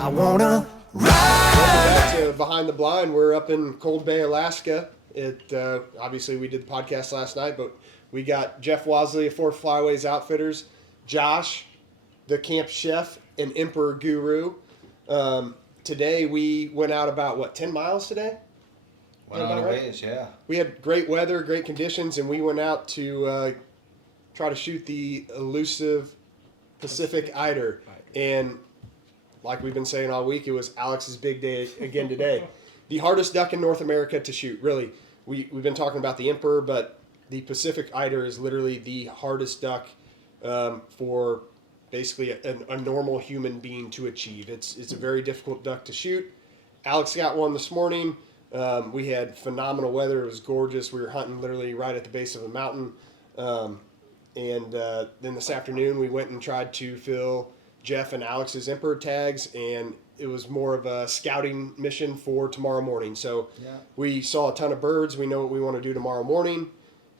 I wanna Welcome back to Behind the Blind. We're up in Cold Bay, Alaska. Obviously we did the podcast last night, but we got Jeff Wasley of Fourth Flyways Outfitters, Josh, the camp chef and Emperor Guru. Today we went out about 10 miles today? Went out a ways, yeah. We had great weather, great conditions, and we went out to try to shoot the elusive Pacific Eider. And like we've been saying all week, it was Alex's big day again today. The hardest duck in North America to shoot, really. We've been talking about the Emperor, but the Pacific Eider is literally the hardest duck for basically a normal human being to achieve. It's a very difficult duck to shoot. Alex got one this morning. We had phenomenal weather. It was gorgeous. We were hunting literally right at the base of a mountain. And then this afternoon we went and tried to fill Jeff and Alex's Emperor tags, and it was more of a scouting mission for tomorrow morning. So we saw a ton of birds. We know what we want to do tomorrow morning,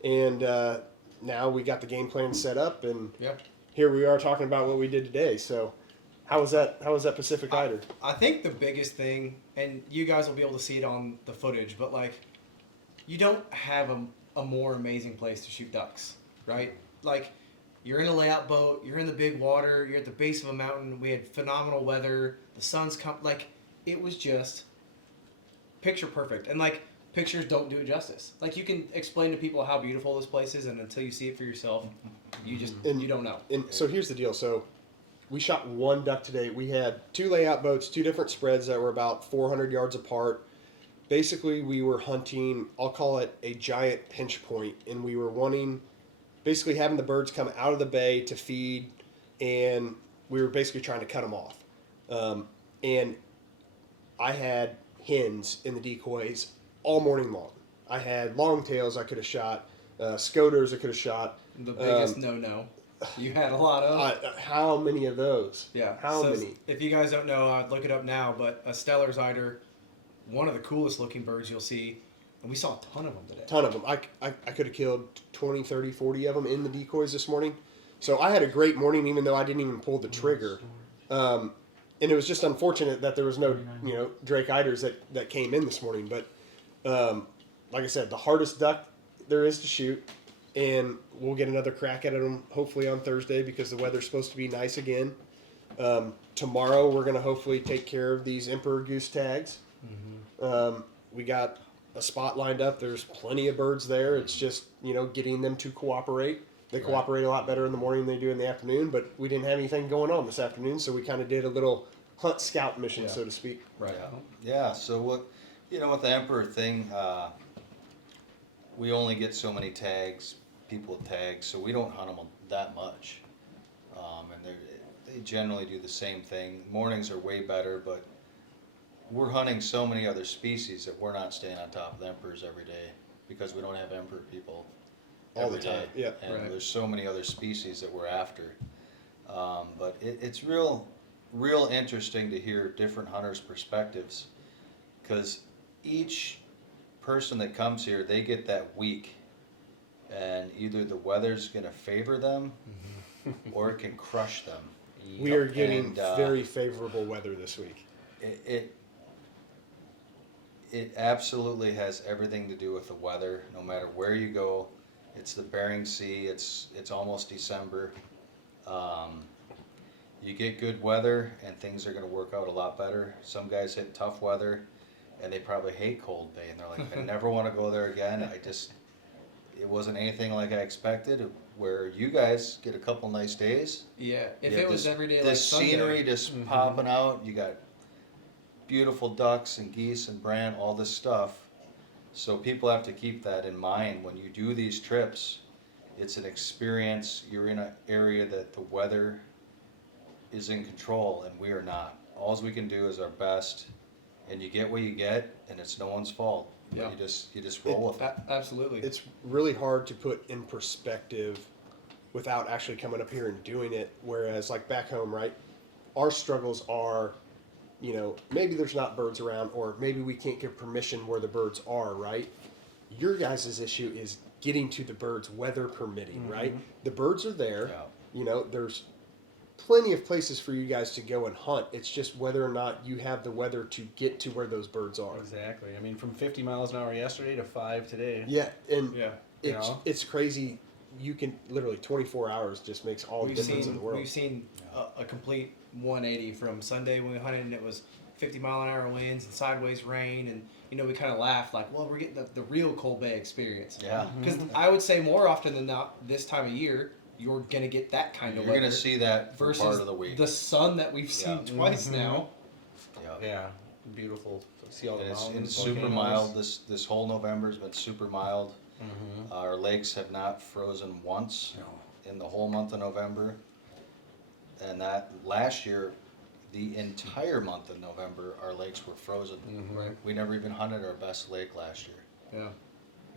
and now we got the game plan set up, and here we are talking about what we did today. So how was that Pacific Eider? I think the biggest thing, and you guys will be able to see it on the footage, but like, you don't have a more amazing place to shoot ducks, right? Like, you're in a layout boat, you're in the big water, you're at the base of a mountain, we had phenomenal weather, the sun's like, it was just picture perfect. And like, pictures don't do it justice. Like, you can explain to people how beautiful this place is, and until you see it for yourself, you don't know. And so here's the deal. So we shot one duck today. We had two layout boats, two different spreads that were about 400 yards apart. Basically, we were hunting, I'll call it a giant pinch point, and we were basically having the birds come out of the bay to feed, and we were basically trying to cut them off. And I had hens in the decoys all morning long. I had longtails I could have shot, scoters I could have shot. The biggest no-no. You had a lot of. How many of those? Yeah. How many? If you guys don't know, I'd look it up now, but a Stellar's Eider, one of the coolest looking birds you'll see. And we saw a ton of them today. Ton of them. I could have killed 20, 30, 40 of them in the decoys this morning. So I had a great morning, even though I didn't even pull the trigger. And it was just unfortunate that there was no, Drake Eiders that came in this morning. But like I said, the hardest duck there is to shoot. And we'll get another crack at them hopefully on Thursday because the weather's supposed to be nice again. Tomorrow we're going to hopefully take care of these Emperor Goose tags. Mm-hmm. We got a spot lined up. There's plenty of birds there. It's just, getting them to cooperate. They cooperate a lot better in the morning than they do in the afternoon, but we didn't have anything going on this afternoon, so we kind of did a little hunt scout mission, so to speak. Right. Yeah, so with the Emperor thing, we only get so many tags, people with tags, so we don't hunt them that much. And they generally do the same thing. Mornings are way better, but we're hunting so many other species that we're not staying on top of the Emperors every day because we don't have Emperor people all the time. Yeah, and there's so many other species that we're after. But it's real interesting to hear different hunters' perspectives because each person that comes here, they get that week, and either the weather's going to favor them or it can crush them. We are getting very favorable weather this week. It absolutely has everything to do with the weather. No matter where you go, it's the Bering Sea. It's almost December. You get good weather, and things are going to work out a lot better. Some guys hit tough weather, and they probably hate Cold Bay, and they're like, I never want to go there again. It wasn't anything like I expected. Where you guys get a couple nice days. Yeah, if it was every day like this Sunday. scenery just popping out. You got beautiful ducks and geese and brant, all this stuff. So people have to keep that in mind when you do these trips. It's an experience. You're in an area that the weather is in control, and we are not. All we can do is our best, and you get what you get, and it's no one's fault. Yeah. You just roll with it. Absolutely. It's really hard to put in perspective without actually coming up here and doing it. Whereas like back home, right, our struggles are, maybe there's not birds around, or maybe we can't give permission where the birds are, right? Your guys' issue is getting to the birds weather permitting, right? The birds are there. Yeah. There's plenty of places for you guys to go and hunt. It's just whether or not you have the weather to get to where those birds are. Exactly. I mean, from 50 miles an hour yesterday to 5 today. Yeah, and Yeah. You know? it's crazy. You can literally 24 hours just makes all the We've difference seen in the world. we've seen a complete 180 from Sunday when we hunted, and it was 50 mile an hour winds and sideways rain, and we kind of laughed like, well, we're getting the real Cold Bay experience. Yeah. Because I would say more often than not, this time of year, you're gonna get that kind of You're weather gonna see that for versus part of the week. the sun that we've seen Yeah. twice now. Yeah. Yeah. Beautiful. See all the And it's mountains. super volcanoes. mild. This whole November's been super mild. Mhm. Our lakes have not frozen once in the whole month of November. And that last year, the entire month of November, our lakes were frozen. Mhm. We never even hunted our best lake last year. Yeah.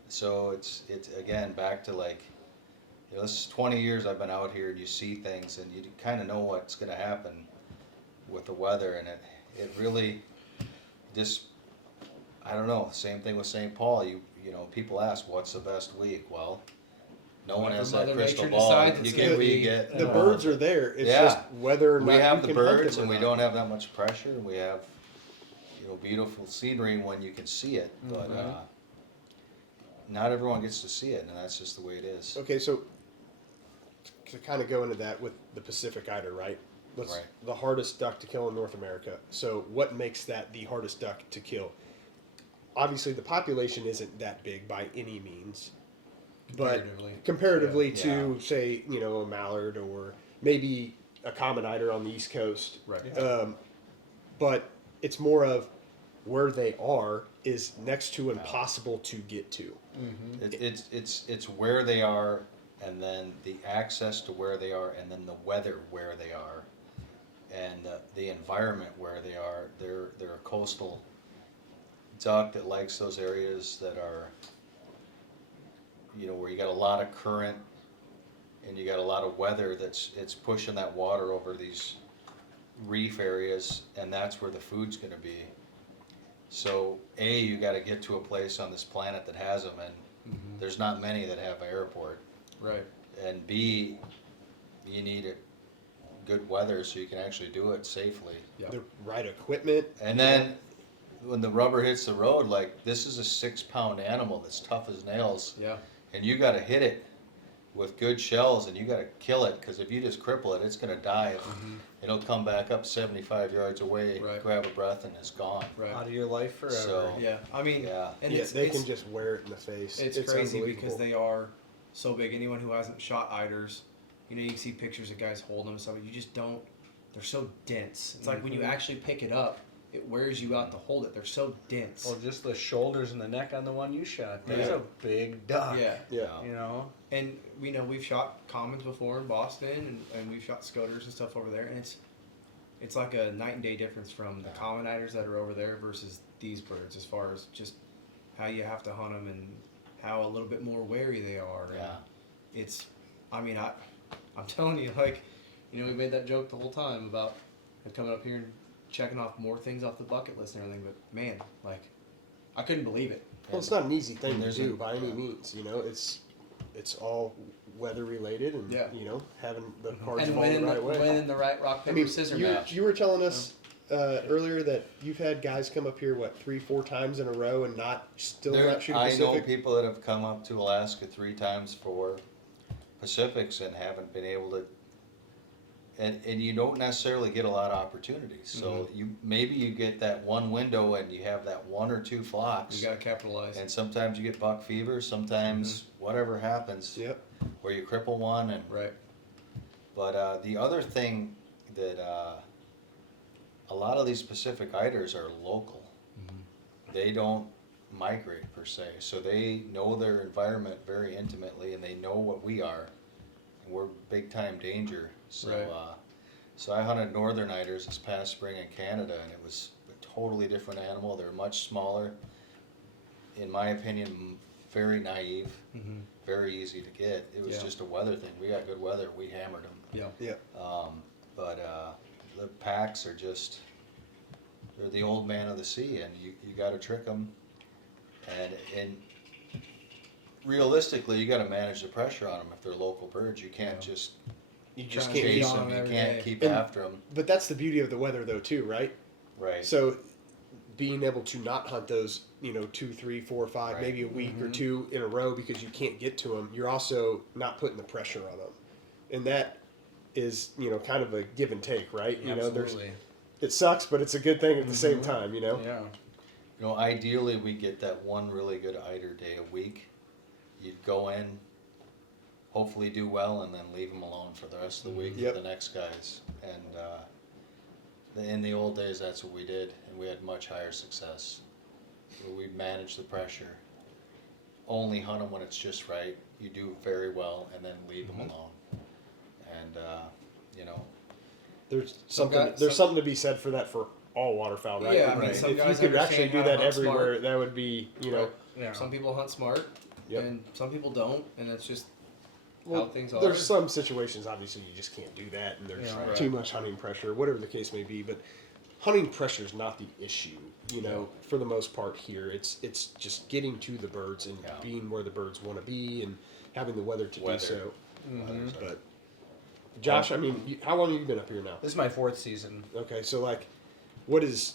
So it's again back to like, this is 20 years I've been out here, and you see things, and you kind of know what's going to happen with the weather, and it really just, I don't know. Same thing with St. Paul. You know, people ask what's the best week. Well, no one Whatever has that Mother crystal Nature ball. decides You it's get gonna what you be. get. The birds are there. It's Yeah. just whether or not We have you the can hunt birds, them and or we not. don't have that much pressure, and we have beautiful scenery when you can see it, but not everyone gets to see it, and that's just the way it is. Okay, so to kind of go into that with the Pacific Eider, right? Right. The hardest duck to kill in North America. So what makes that the hardest duck to kill? Obviously, the population isn't that big by any means, but Comparatively. comparatively Yeah. to say, a mallard or maybe a common eider on the East Coast. Right. But it's more of where they are is next to impossible to get to. It's where they are, and then the access to where they are, and then the weather where they are, and the environment where they are. They're a coastal duck that likes those areas that are, where you got a lot of current, and you got a lot of weather it's pushing that water over these reef areas, and that's where the food's going to be. So you got to get to a place on this planet that has them, and there's not many that have an airport. Right. And B, you need good weather so you can actually do it safely. Yeah. The right equipment. And then when the rubber hits the road, like, this is a 6-pound animal that's tough as nails, Yeah. and you got to hit it with good shells, and you got to kill it, because if you just cripple it, it's going to die. It'll come back up 75 yards away, Right. grab a breath, and it's gone. Right. Out of your life forever. So- Yeah. I mean, Yeah. and Yeah, they can just wear it in the face. It's crazy because unbelievable. they are so big. Anyone who hasn't shot eiders, you can see pictures of guys holding them and stuff. You just don't. They're so dense. It's like when you actually pick it up, it wears you out to hold it. They're so dense. Well, just the shoulders and the neck on the one you shot. There's Yeah. a big duck. Yeah. Yeah. You know? And we've shot commons before in Boston, and we've shot scoters and stuff over there, and it's like a night and day difference from the common eiders that are over there versus these birds, as far as just how you have to hunt them and how a little bit more wary they are. And Yeah. it's, I'm telling you, like, we made that joke the whole time about coming up here and checking off more things off the bucket list and everything, but man, like, I couldn't believe it. Well, it's not an easy thing to There's do a- by any yeah. means. It's all weather related, and Yeah. having the cards And fall the right way. winning the right rock, paper, scissors match. you were telling us earlier that you've had guys come up here 3-4 times in a row and not shoot a I know Pacific. people that have come up to Alaska 3 times for Pacifics and haven't been able to. And you don't necessarily get a lot of opportunities. So maybe you get that one window and you have that 1 or 2 flocks. You got to capitalize. And sometimes you get buck fever. Sometimes whatever happens, Yep. where you cripple one. And Right. but the other thing that a lot of these Pacific eiders are local. They don't migrate per se, so they know their environment very intimately, and they know what we are, and we're big time danger. So, Right. So I hunted northern eiders this past spring in Canada, and it was a totally different animal. They're much smaller, in my opinion, very naive, very easy to get. It was Yeah. just a weather thing. We got good weather, we hammered them. Yeah. Yeah. But the packs are just, they're the old man of the sea, and you got to trick them. And realistically, you got to manage the pressure on them if they're local birds. You can't just you just Trying to can't beat use chase on them. You every can't day. keep And- after them. But that's the beauty of the weather, though, too, right? Right. So being able to not hunt those, 2, 3, 4, 5, Right. maybe a week or two in a row because you can't get to them, you're also not putting the pressure on them. And that is, kind of a give and take, right? Absolutely. It sucks, but it's a good thing at the same time, Yeah. Ideally, we get that one really good eider day a week. You'd go in, hopefully do well, and then leave them alone for the rest of the week Yep. for the next guys. And in the old days, that's what we did, and we had much higher success. We managed the pressure. Only hunt them when it's just right. You do very well, and then leave them alone. And There's Some something. guys- there's some- something to be said for that for all waterfowl, right? Yeah, I mean, Right. some If you guys could actually understand do how to that hunt everywhere, smart. that would be, Yeah. Some people hunt smart, Yep. and some people don't, and it's just Well, how things are. there's some situations, obviously, you just can't do that, and there's Yeah, right. too much hunting pressure, whatever the case may be. But hunting pressure is not the issue, for the most part here. It's just getting to the birds and Yeah. being where the birds want to be and having the weather to Weather. do so. others are- But Josh, I mean, how long have you been up here now? This is my 4th season. Okay, so like, what is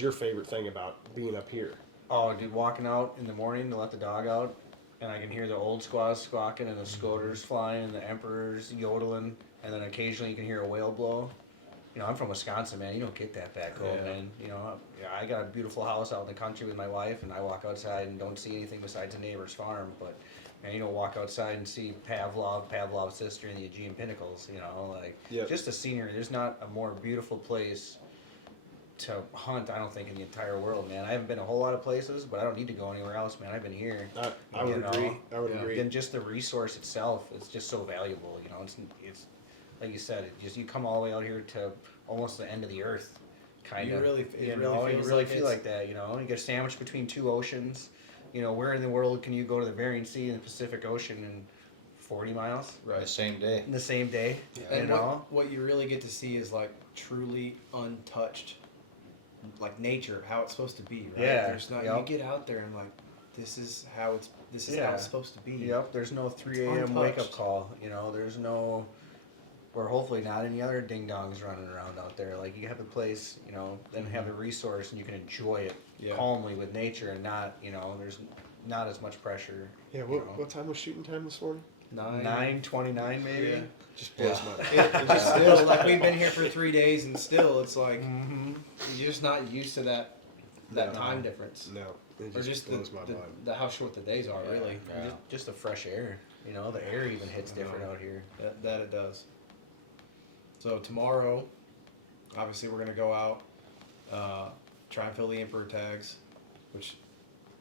your favorite thing about being up here? Oh, dude, walking out in the morning to let the dog out, and I can hear the old squaws squawking and the scoters flying and the emperors yodeling, and then occasionally you can hear a whale blow. I'm from Wisconsin, man. You don't get that back home, Yeah. man. I got a beautiful house out in the country with my wife, and I walk outside and don't see anything besides a neighbor's farm. But man, walk outside and see Pavlov's sister, and the Aegean Pinnacles. Yep. Just the scenery. There's not a more beautiful place to hunt, I don't think, in the entire world, man. I haven't been a whole lot of places, but I don't need to go anywhere else, man. I've been here. I would You know, agree. I would yeah. agree. And just the resource itself, it's just so valuable. It's like you said, you come all the way out here to almost the end of the earth, kind You of. really- it you really know, you feels really like feel it's- like that. You get sandwiched between 2 oceans. Where in the world can you go to the Bering Sea and the Pacific Ocean in 40 miles The same day. in the same day? And You know? what you really get to see is like truly untouched, like nature, how it's supposed to be. Right? Yeah, There's not. yep. You get out there and like, this is how it's how Yeah. it's supposed to be. Yep, there's no 3 It's a.m. wake up untouched. call. There's no, or hopefully not any other ding dongs running around out there. Like you have a place, then have the resource and you can enjoy it Yeah. calmly with nature and not, there's not as much pressure. Yeah. What time was shooting time this morning? 9:29 maybe. Yeah. Just blows Yeah. my mind. It just still like we've been here for 3 days and still it's like Mm-hmm. you're just not used to that No. time difference. No, it Or just just blows my mind. the how short the days are, really. Yeah. Just the fresh air. The air even hits different out here. That it does. So tomorrow, obviously, we're gonna go out, try and fill the emperor tags, which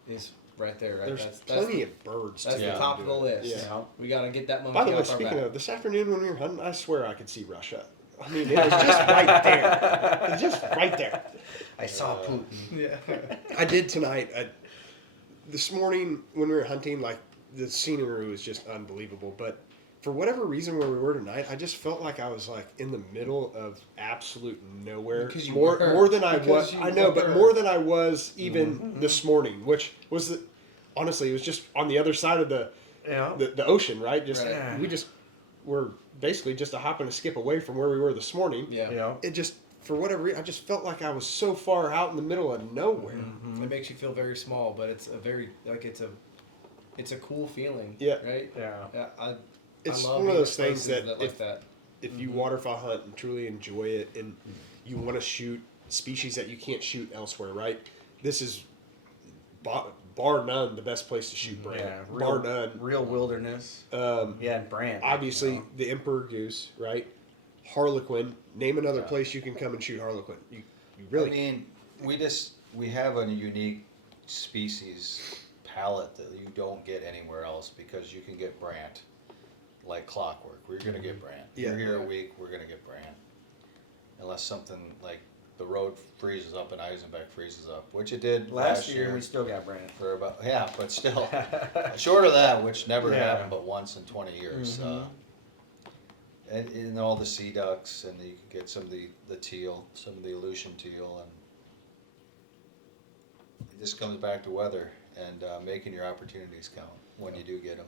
is right there. Right, There's that's plenty of birds. that's to Yeah. the top of the do. list. Yeah. We gotta get that monkey By the way, off our speaking back. of this afternoon when we were hunting, I swear I could see Russia. I mean, it was just right there. It's just right there. I saw Putin. Yeah. I did tonight. This morning when we were hunting, like the scenery was just unbelievable. But for whatever reason, where we were tonight, I just felt like I was like in the middle of absolute nowhere. Because you more were. more than I Because was. you I know, but were. more than I was even this morning, which was honestly it was just on the other side of the ocean, right? Just Right. we just were basically just a hop and a skip away from where we were this morning. Yeah. It just for whatever reason, I just felt like I was so far out in the middle of nowhere. It makes you feel very small, but it's a very like it's a cool feeling. Yeah. Right. Yeah. Yeah. It's I love one of being those at things places that like if that. if you waterfowl hunt and truly enjoy it and you want to shoot species that you can't shoot elsewhere, right? This is bar none the best place to shoot brant. Yeah, bar none. Real wilderness. Um, Yeah, and Brant. obviously, the emperor goose, right? Harlequin. Name another Yeah. place you can come and shoot harlequin. You I really mean, we have a unique species palette that you don't get anywhere else because you can get brant like clockwork. We're gonna get brant. Yeah. You're here a week, we're gonna get brant. Unless something like the road freezes up and Eisenbeck freezes up, which it did Last year we still got Brant. for about but still short of that, which never Yeah. happened but once in 20 years. And all the sea ducks, and you can get some of the teal, some of the Aleutian teal, and it just comes back to weather and making your opportunities count when you do get them.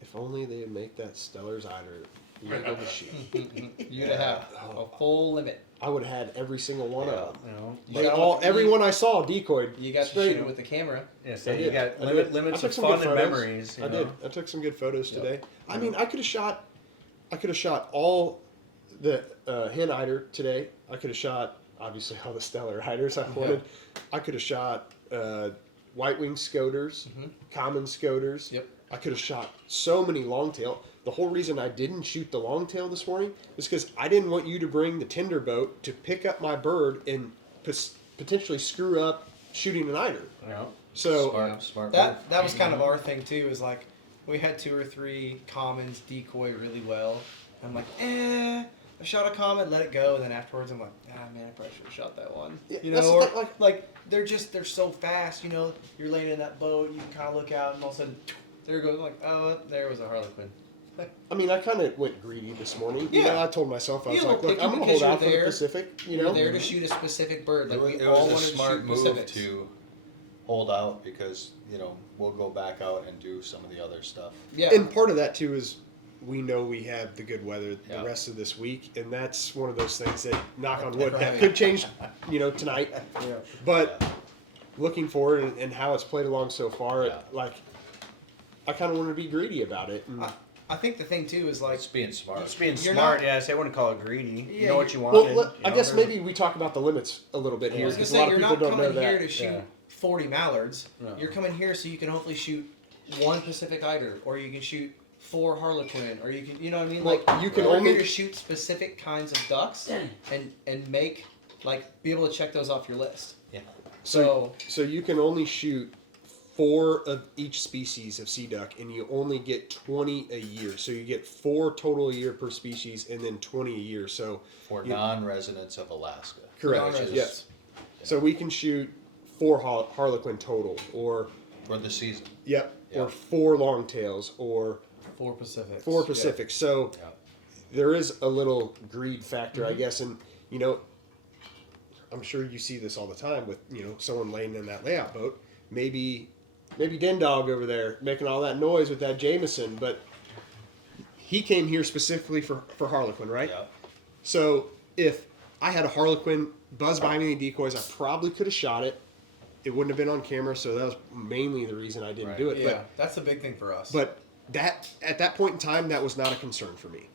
If only they'd make that Stellar's Eider You're able to shoot. You'd have a full limit. I would have had every single one Yeah. of them. You know. You They got all, what- everyone I saw decoyed. You got to straight. shoot it with the camera. Yeah, so I you did. got I limit, did. limits I of took some good fun and photos. memories. You I know? did. I took some good photos Yep. today. I mean, I could have shot all the hen eider today. I could have shot obviously all the stellar eiders I wanted. I could have shot white wing scoters, common scoters. Yep. I could have shot so many longtail. The whole reason I didn't shoot the longtail this morning is because I didn't want you to bring the tender boat to pick up my bird and potentially screw up shooting an eider. Yeah. So Smart move. That was kind of our thing too. Is like we had 2 or 3 commons decoy really well. I'm like, I shot a common, let it go, and then afterwards I'm like, man, I probably should have shot that one. Yeah, You that's know, the or thing, like they're so fast. You know, you're laying in that boat, you can kind of look out, and all of a sudden, there it goes. I'm like, oh, there was a harlequin. I mean, I kind of went greedy this morning. You Yeah. know, I told myself, I was You like, were look, picky I'm going to because hold out you're for the there. Pacific. You You're know, there to shoot a specific bird. Like we it all was wanted a smart to move shoot Pacifics. to hold out because we'll go back out and do some of the other stuff. Yeah. and part of that too is we know we have the good weather Yeah. the rest of this week, and that's one of those things that, knock on wood, that Right. could change, tonight. Yeah. But looking forward and how it's played along so far, Yeah. like, I kind of want to be greedy about it. And, I think the thing too is like It's being smart. It's being You're smart. not- Yeah, I wouldn't call it greedy. Yeah, You know what you want. well, I guess maybe we talk about the limits a little bit I here was gonna because a say lot of you're people not don't know coming here that. to shoot Yeah. 40 mallards. No. You're coming here so you can hopefully shoot 1 Pacific eider, or you can shoot 4 harlequin, or you can, you know what I mean? Well, Like you can we're only- here to shoot specific kinds of ducks and make be able to check those off your list. Yeah. So So you can only shoot 4 of each species of sea duck, and you only get 20 a year. So you get 4 total a year per species, and then 20 a year. So For you- non-residents of Alaska. correct. non-residents. Yes. So we can shoot 4 harlequin total, or For the season. or Yeah. 4 longtails, or 4 Pacifics. 4 Pacifics. So Yeah. there is a little greed factor, Mm-hmm. I guess, and I'm sure you see this all the time with someone laying in that layout boat. Maybe Den Dog over there making all that noise with that Jameson, but he came here specifically for Harlequin, right? Yeah. So if I had a Harlequin buzz by me in decoys, I probably could have shot it. It wouldn't have been on camera, so that was mainly the reason I didn't Right. do it. Yeah, that's the big thing for us. But that at that point in time, that was not a concern for me.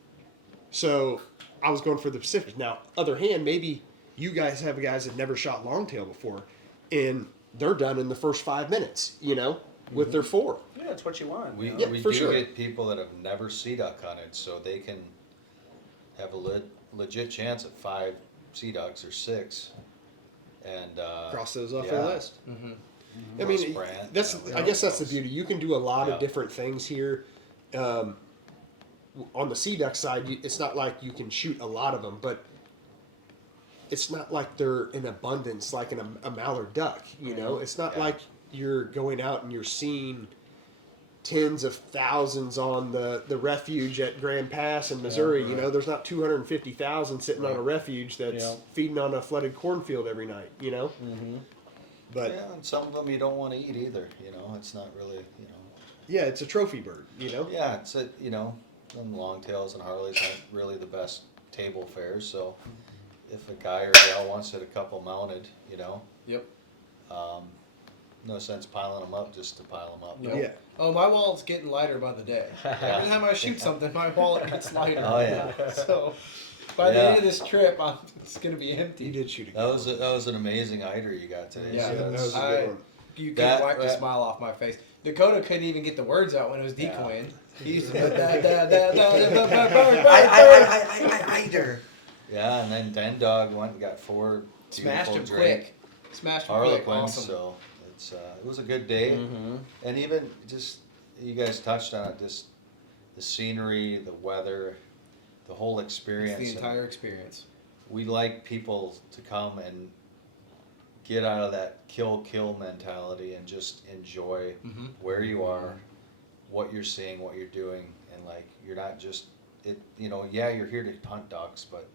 So I was going for the Pacific. Now, other hand, maybe you guys have guys that never shot longtail before, and they're done in the first 5 minutes, with their 4. Yeah, that's what you want. We, Yeah, we for do sure. get people that have never sea duck hunted, so they can have a legit chance at 5 sea ducks or 6. And Cross those off yeah. your list. Mhm. I Plus mean, Brant, that's you know, I guess that's the else. beauty. You can do a lot Yeah. of different things here. On the sea duck side, it's not like you can shoot a lot of them, but it's not like they're in abundance like a mallard duck. It's not Yeah. like you're going out and you're seeing tens of thousands on the refuge at Grand Pass in Missouri. right. There's not 250,000 sitting on a Right. refuge that's Yeah. feeding on a flooded cornfield every night. Mm-hmm. But Yeah, and some of them you don't want to eat either. It's not really. yeah, it's a trophy bird. Yeah, it's them longtails and Harleys aren't really the best table fares. So if a guy or gal wants it a couple mounted, Yep. no sense piling them up just to pile them up. No. Yeah. Oh, my wallet's getting lighter by the day. Every time I shoot something, my wallet gets lighter. Oh yeah. So by the Yeah. end of this trip, it's gonna be You empty. did shoot a That was an amazing eider you got today. Yeah, so that that's- was a I- good one. You That- couldn't wipe the that- smile off my face. Dakota couldn't even get the words out when it was Yeah. decoying. He used to bird, bird, Eider. Yeah, and then Den Dog went and got 4 Smashed beautiful him drink quick. Smashed him quick. Harlequins. Awesome. So it was a good day, Mm-hmm. and even just you guys touched on it, just the scenery, the weather, the whole experience. It's the and entire experience. we like people to come and get out of that kill mentality and just enjoy Mhm. where you are, what you're seeing, what you're doing, and like you're not just yeah, you're here to hunt ducks, but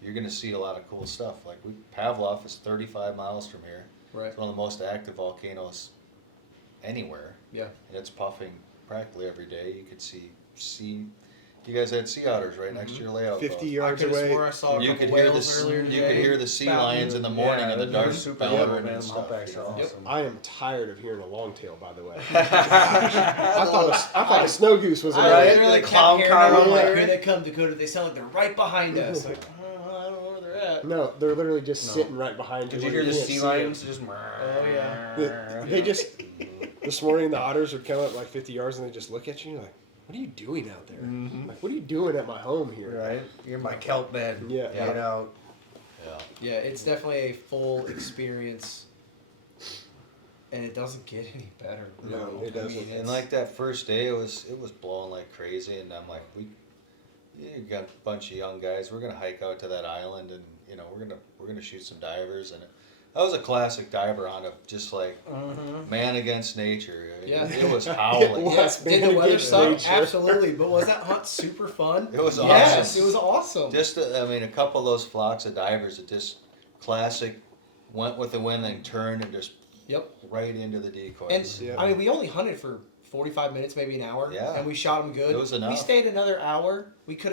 you're gonna see a lot of cool stuff. Like Pavlov is 35 miles from here. Right. It's one of the most active volcanoes anywhere, Yeah. and it's puffing practically every day. You could see You guys had sea otters right next to your layout. 50 boat. yards I could have away. swore I saw a You couple could hear the whales earlier today. you could hear the sea spouting. lions in the morning and the they're dark super bellowing cool, man. and Them stuff. humpbacks you are know? Yep. awesome. I am tired of hearing a longtail, by the way. I thought a snow goose was I a literally The kept clown hearing car them. I'm over like, there. here they come, Dakota. They sound like they're right behind us. Like, I don't know where they're at. No, they're literally just No. sitting right behind you. Did you where hear the can't sea see 'em. lions just? Oh, yeah. They just this morning the otters would come up like 50 yards and they just look at you and you're like, what are you doing out there? Mhm. Like, what are you doing at my home here? Right, you're in my kelp bed. Yeah. Get out. Yeah. Yeah, it's definitely a full experience, and it doesn't get any better. No, it doesn't. And like that first day, it was blowing like crazy, and I'm like, you got a bunch of young guys. We're gonna hike out to that island, and you know we're gonna shoot some divers, and that was a classic diver hunt of just like man against nature. I mean, Yeah. it was howling. It was. Did the Man weather against suck? nature. Absolutely. But was that hunt super fun? It was Yes, awesome. it was awesome. Just I mean, a couple of those flocks of divers that just classic went with the wind and turned and just Yep. right into the decoys. And Yeah. I mean, we only hunted for 45 minutes, maybe an hour. Yeah. And we shot them good. It was enough. We stayed another hour. We could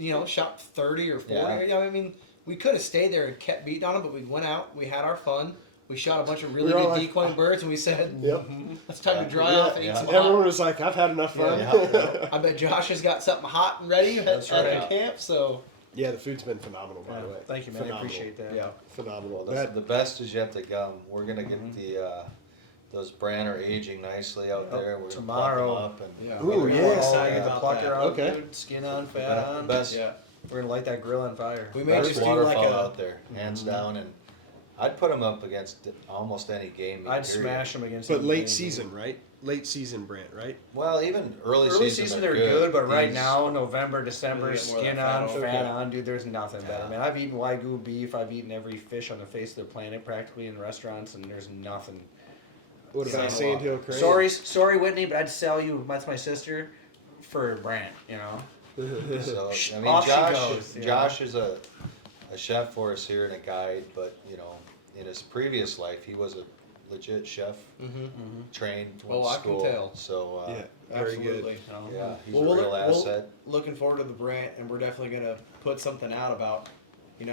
have, shot 30 or 40. Yeah. I mean, we could have stayed there and kept beating on them, but we went out. We had our fun. We shot a bunch of really We were all good like, decoying birds, and we said, Yep. it's time Yeah. to dry Yeah. off and eat Yeah. some Everyone hot. was like, I've had enough fun. Yeah. I bet Josh has got something hot and ready at That's right. the camp. So Yeah, the food's been phenomenal, by the way. Thank you, man. I Phenomenal. appreciate that. yeah, Phenomenal. That's That, the best is yet to come. We're gonna get those bran are aging nicely out there. We're Tomorrow. gonna pluck them up and yeah. Ooh, We're yeah. excited Get the about plucker that. out, Okay. dude. Skin on, fat the on. best Yeah, We're gonna light that grill on fire. we may best just do like waterfowl a. out there, hands down. And I'd put them up against almost any game. meat, I'd period. smash them against. but any late game. season, right? Late season, Brant, right? Well, even early Early season season they're they're good, but right These- now, November, December, Really get more of skin that on, fat fat on. on, dude. There's nothing better, Yeah. man. I've eaten Wagyu beef. I've eaten every fish on the face of the planet practically in restaurants, and there's nothing. What about Yeah. Sandhill Crane? Sorry, Whitney, but I'd sell you. That's my sister, for Brant. You know. So I mean, Off she Josh, goes, you know? Josh is a chef for us here and a guide, but you know, in his previous life, he was a legit chef, Mm-hmm. trained, Oh, went to I can school. tell. So Yeah, very good. Absolutely. yeah, he's Well, a we'll real look- we'll- asset. Looking forward to the Brant, and we're definitely gonna put something out about,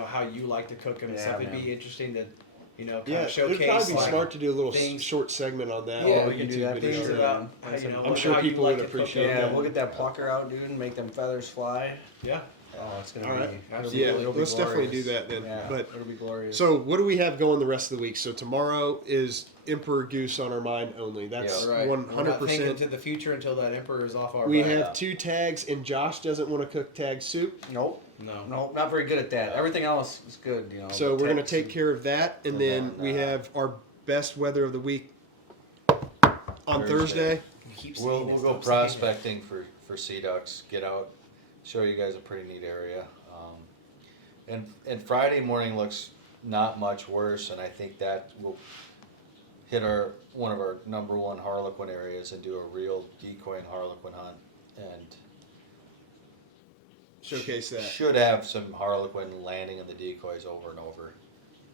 how you like to cook them and Yeah, stuff. It'd man. be interesting to, kind Yeah, of it'd showcase probably be like, smart to do a little things- short segment on that. Yeah, on we can do YouTube that, video. things sure. about I'm I'm sure how you people like would to cook appreciate them. Yeah, that. we'll get that plucker out, dude, and make them feathers fly. Yeah. Oh, it's gonna All be. right. Absolutely. Yeah, it'll be let's definitely do glorious. that then. Yeah, But it'll be glorious. so, what do we have going the rest of the week? So tomorrow is Emperor Goose on our mind only. That's Yeah. Right. We're not thinking 100%. to the future until that Emperor is off our We back. have 2 tags, and Josh doesn't want to cook tag soup, nope, No. nope, not very good at that. Everything else is good, you know. so but we're gonna text take and- care of that, and And then then, we have our best weather of the week on Thursday. Thursday. You keep We'll saying it, go stop saying it. prospecting for sea ducks. Get out, show you guys a pretty neat area. And Friday morning looks not much worse, and I think that will hit one of our number one harlequin areas and do a real decoying harlequin hunt, and Showcase that. should have some harlequin landing in the decoys over and over.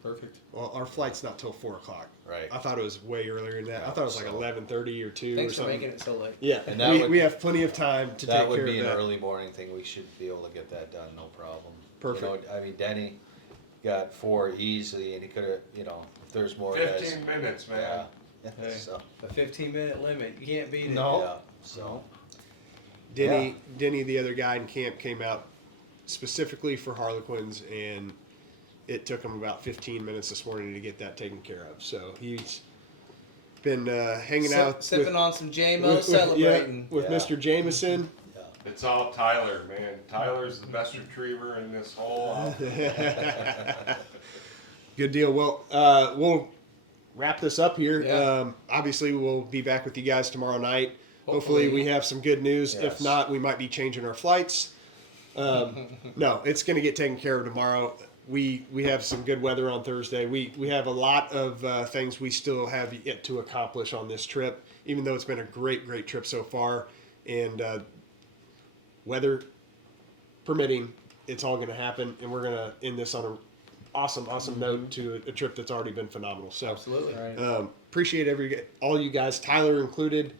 Perfect. Well, our flight's not till 4 o'clock. Right. I thought it was way earlier than that. I thought it was like So- 11:30 or 2 Thanks or for something. making it so late. Yeah, And that we, would- we have plenty of time to That take would care be of an that. early morning thing. We should be able to get that done, no problem. Perfect. You know, I mean, Denny got 4 easily, and he could have, if there's more guys. 15 minutes, man. Yeah. Hey. So, A 15-minute limit. You can't beat it. No. yeah. So, Denny, the other guy in camp, came out specifically for harlequins, and it took him about 15 minutes this morning to get that taken care of. So he's been hanging out Sipping on some JMO, celebrating. with Yeah. Mr. Jameson. yeah. It's all Tyler, man. Tyler's the best retriever in this whole outfit. Good deal. Well, we'll wrap this up here. Yeah. Obviously, we'll be back with you guys tomorrow night. Hopefully, we have some good news. If Yes. not, we might be changing our flights. No, it's going to get taken care of tomorrow. We have some good weather on Thursday. We have a lot of things we still have yet to accomplish on this trip, even though it's been a great trip so far. And weather permitting, it's all going to happen. And we're going to end this on an awesome note to a trip that's already been phenomenal. So Absolutely. Right. appreciate all you guys, Tyler included.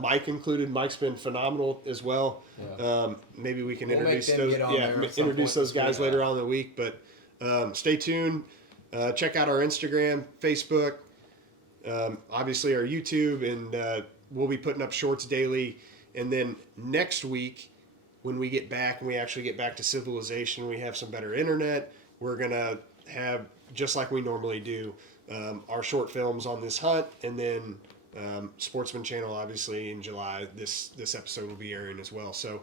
Mike included. Mike's been phenomenal as well. Maybe we can We'll introduce make them those. get on there at some Introduce point those this guys week. later on in the week. But stay tuned. Check out our Instagram, Facebook, obviously our YouTube, and we'll be putting up shorts daily. And then next week, when we get back and we actually get back to civilization, we have some better internet. We're gonna have, just like we normally do, our short films on this hunt, and then Sportsman Channel, obviously in July, this episode will be airing as well. So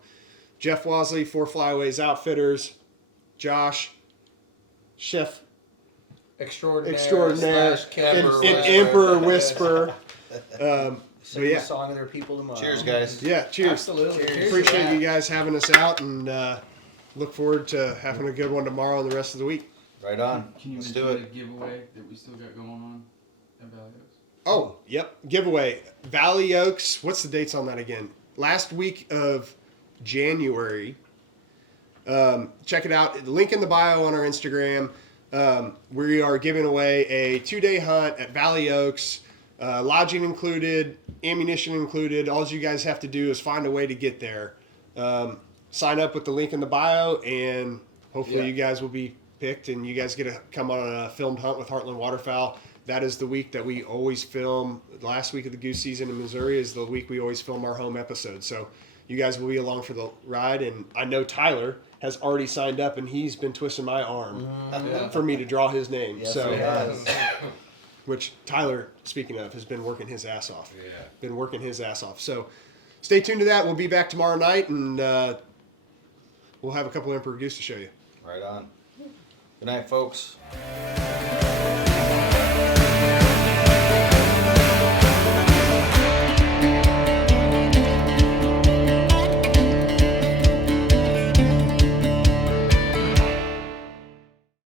Jeff Wasley, Four Flyways Outfitters, Josh, Chef Extraordinaire, slash Camper and Whisperer. Emperor Whisperer. Sing yeah. a song of their people tomorrow. Cheers, guys. Yeah, cheers. Absolutely. Cheers to Appreciate that. you guys having us out, and look forward to having a good one tomorrow and the rest of the week. Right on. Can you Let's mention do the it. giveaway that we still got going on at Valley Oaks? Oh, yep. Giveaway. Valley Oaks. What's the dates on that again? Last week of January. Check it out. Link in the bio on our Instagram. We are giving away a 2-day hunt at Valley Oaks. Lodging included, ammunition included. All you guys have to do is find a way to get there. Sign up with the link in the bio, and hopefully you guys will be picked, and you guys get to come on a filmed hunt with Heartland Waterfowl. That is the week that we always film. The last week of the goose season in Missouri is the week we always film our home episode. So you guys will be along for the ride, and I know Tyler has already signed up, and he's been twisting my arm for me to draw his name. Yes, so he has. which Tyler, speaking of, has been working his ass off. Yeah. Been working his ass off. So stay tuned to that. We'll be back tomorrow night, and we'll have a couple Emperor Goose to show you. Right on. Good night, folks.